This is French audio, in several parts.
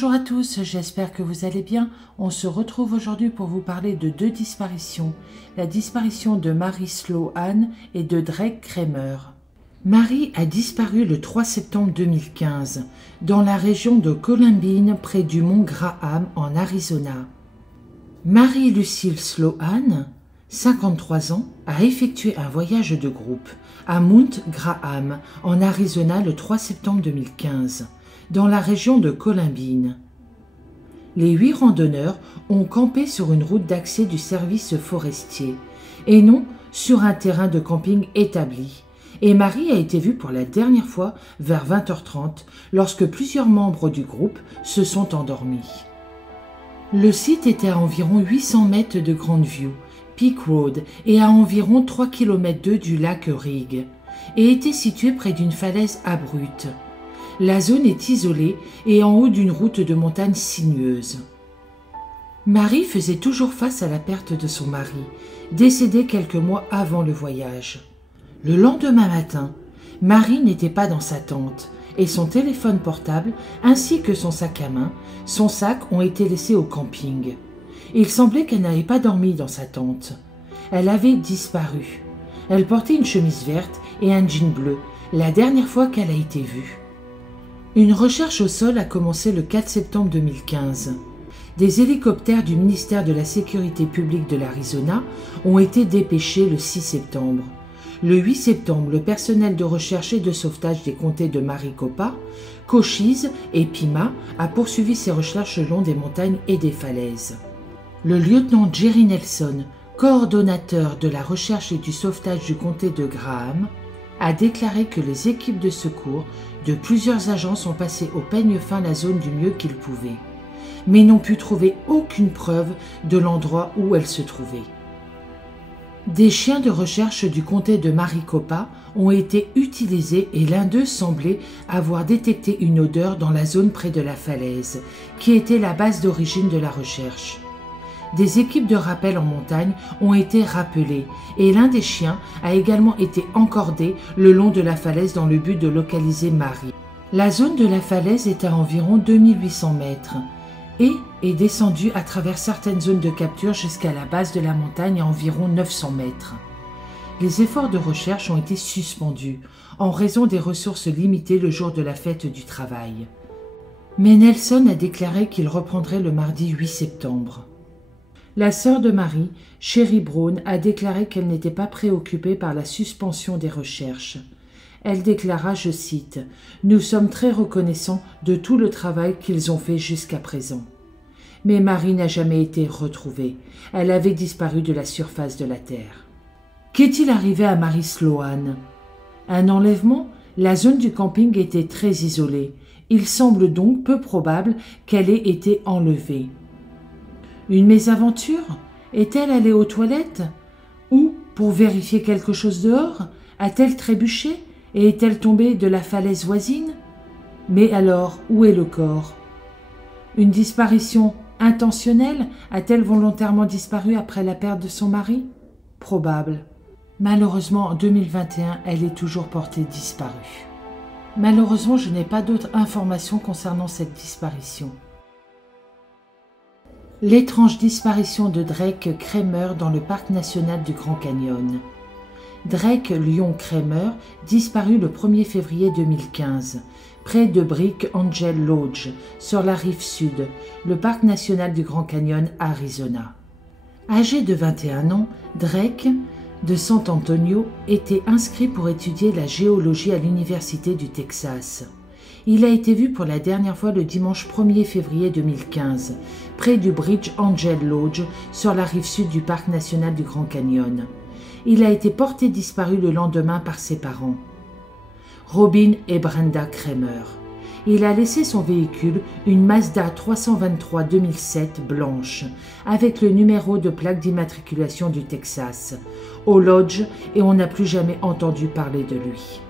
Bonjour à tous, j'espère que vous allez bien. On se retrouve aujourd'hui pour vous parler de deux disparitions. La disparition de Mary Sloan et de Drake Kramer. Mary a disparu le 3 septembre 2015 dans la région de Columbine près du mont Graham en Arizona. Mary Lucille Sloan, 53 ans, a effectué un voyage de groupe à Mount Graham en Arizona le 3 septembre 2015. Dans la région de Columbine. Les 8 randonneurs ont campé sur une route d'accès du service forestier et non sur un terrain de camping établi. Et Mary a été vue pour la dernière fois vers 20h30 lorsque plusieurs membres du groupe se sont endormis. Le site était à environ 800 mètres de Grandview, Peak Road et à environ 3 km du lac Rig et était situé près d'une falaise abrupte. La zone est isolée et en haut d'une route de montagne sinueuse. Mary faisait toujours face à la perte de son mari, décédé quelques mois avant le voyage. Le lendemain matin, Mary n'était pas dans sa tente et son téléphone portable ainsi que son sac à main, son sac ont été laissés au camping. Il semblait qu'elle n'avait pas dormi dans sa tente. Elle avait disparu. Elle portait une chemise verte et un jean bleu, la dernière fois qu'elle a été vue. Une recherche au sol a commencé le 4 septembre 2015. Des hélicoptères du ministère de la Sécurité publique de l'Arizona ont été dépêchés le 6 septembre. Le 8 septembre, le personnel de recherche et de sauvetage des comtés de Maricopa, Cochise et Pima a poursuivi ses recherches le long des montagnes et des falaises. Le lieutenant Jerry Nelson, coordonnateur de la recherche et du sauvetage du comté de Graham, a déclaré que les équipes de secours de plusieurs agences ont passé au peigne fin la zone du mieux qu'ils pouvaient, mais n'ont pu trouver aucune preuve de l'endroit où elle se trouvait. Des chiens de recherche du comté de Maricopa ont été utilisés et l'un d'eux semblait avoir détecté une odeur dans la zone près de la falaise, qui était la base d'origine de la recherche. Des équipes de rappel en montagne ont été rappelées et l'un des chiens a également été encordé le long de la falaise dans le but de localiser Mary. La zone de la falaise est à environ 2800 mètres et est descendue à travers certaines zones de capture jusqu'à la base de la montagne à environ 900 mètres. Les efforts de recherche ont été suspendus en raison des ressources limitées le jour de la fête du travail. Mais Nelson a déclaré qu'il reprendrait le mardi 8 septembre. La sœur de Mary, Sherry Brown, a déclaré qu'elle n'était pas préoccupée par la suspension des recherches. Elle déclara, je cite, « Nous sommes très reconnaissants de tout le travail qu'ils ont fait jusqu'à présent. » Mais Mary n'a jamais été retrouvée. Elle avait disparu de la surface de la Terre. Qu'est-il arrivé à Mary Sloan? Un enlèvement? La zone du camping était très isolée. Il semble donc peu probable qu'elle ait été enlevée. Une mésaventure? Est-elle allée aux toilettes? Ou, pour vérifier quelque chose dehors, a-t-elle trébuché et est-elle tombée de la falaise voisine? Mais alors, où est le corps? Une disparition intentionnelle? A-t-elle volontairement disparu après la perte de son mari? Probable. Malheureusement, en 2021, elle est toujours portée disparue. Malheureusement, je n'ai pas d'autres informations concernant cette disparition. L'étrange disparition de Drake Kramer dans le parc national du Grand Canyon. Drake Lyon Kramer disparut le 1er février 2015, près de Brick Angel Lodge, sur la rive sud, le parc national du Grand Canyon, Arizona. Âgé de 21 ans, Drake, de San Antonio, était inscrit pour étudier la géologie à l'Université du Texas. Il a été vu pour la dernière fois le dimanche 1er février 2015, près du Brick Angel Lodge, sur la rive sud du parc national du Grand Canyon. Il a été porté disparu le lendemain par ses parents, Robin et Brenda Kramer. Il a laissé son véhicule, une Mazda 323 2007 blanche, avec le numéro de plaque d'immatriculation du Texas, au lodge, et on n'a plus jamais entendu parler de lui.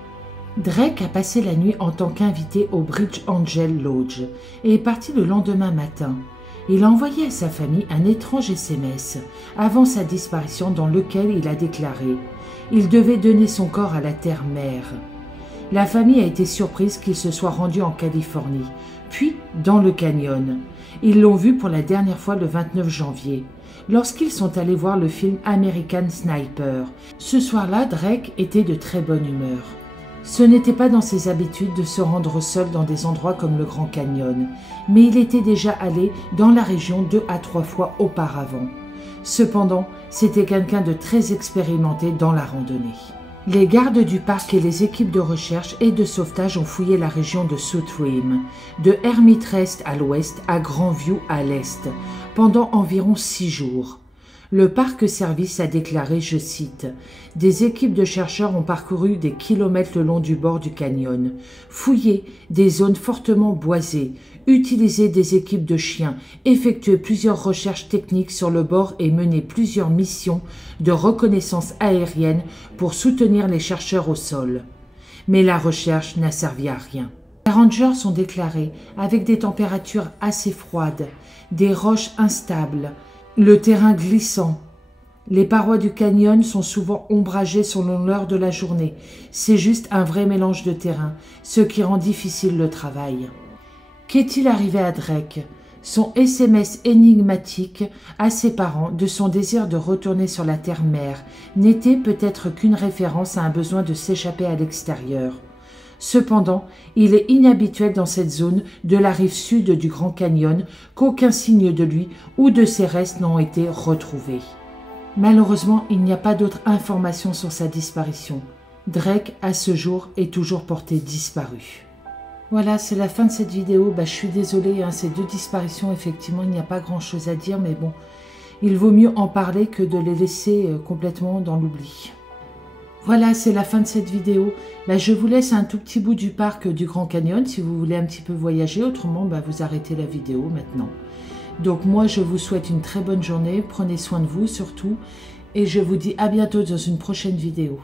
Drake a passé la nuit en tant qu'invité au Brick Angel Lodge et est parti le lendemain matin. Il a envoyé à sa famille un étrange SMS avant sa disparition dans lequel il a déclaré « Il devait donner son corps à la terre-mère ». La famille a été surprise qu'il se soit rendu en Californie puis dans le canyon. Ils l'ont vu pour la dernière fois le 29 janvier, lorsqu'ils sont allés voir le film American Sniper. Ce soir-là, Drake était de très bonne humeur. Ce n'était pas dans ses habitudes de se rendre seul dans des endroits comme le Grand Canyon, mais il était déjà allé dans la région 2 à 3 fois auparavant. Cependant, c'était quelqu'un de très expérimenté dans la randonnée. Les gardes du parc et les équipes de recherche et de sauvetage ont fouillé la région de South Rim, de Hermit Rest à l'ouest à Grand View à l'est, pendant environ 6 jours. Le parc service a déclaré, je cite, « Des équipes de chercheurs ont parcouru des kilomètres le long du bord du canyon, fouillé des zones fortement boisées, utilisé des équipes de chiens, effectué plusieurs recherches techniques sur le bord et mené plusieurs missions de reconnaissance aérienne pour soutenir les chercheurs au sol. Mais la recherche n'a servi à rien. » Les rangers sont déclarés avec des températures assez froides, des roches instables, le terrain glissant. Les parois du canyon sont souvent ombragées selon l'heure de la journée. C'est juste un vrai mélange de terrain, ce qui rend difficile le travail. Qu'est-il arrivé à Drake? Son SMS énigmatique à ses parents de son désir de retourner sur la terre-mère n'était peut-être qu'une référence à un besoin de s'échapper à l'extérieur. Cependant, il est inhabituel dans cette zone de la rive sud du Grand Canyon qu'aucun signe de lui ou de ses restes n'ont été retrouvés. Malheureusement, il n'y a pas d'autres informations sur sa disparition. Drake, à ce jour, est toujours porté disparu. Voilà, c'est la fin de cette vidéo. Je suis désolée, ces 2 disparitions, effectivement, il n'y a pas grand-chose à dire, mais bon, il vaut mieux en parler que de les laisser complètement dans l'oubli. Voilà, c'est la fin de cette vidéo. Je vous laisse un tout petit bout du parc du Grand Canyon si vous voulez un petit peu voyager. Autrement, vous arrêtez la vidéo maintenant. Donc moi, je vous souhaite une très bonne journée. Prenez soin de vous surtout. Et je vous dis à bientôt dans une prochaine vidéo.